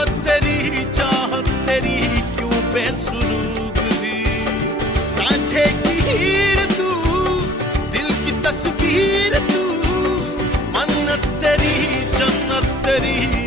मोहब्बत तेरी चाहत तेरी क्यों बेसुरूग दी कांठे की हीर तू दिल की तस्वीर तू मन्नत तेरी जन्नत तेरी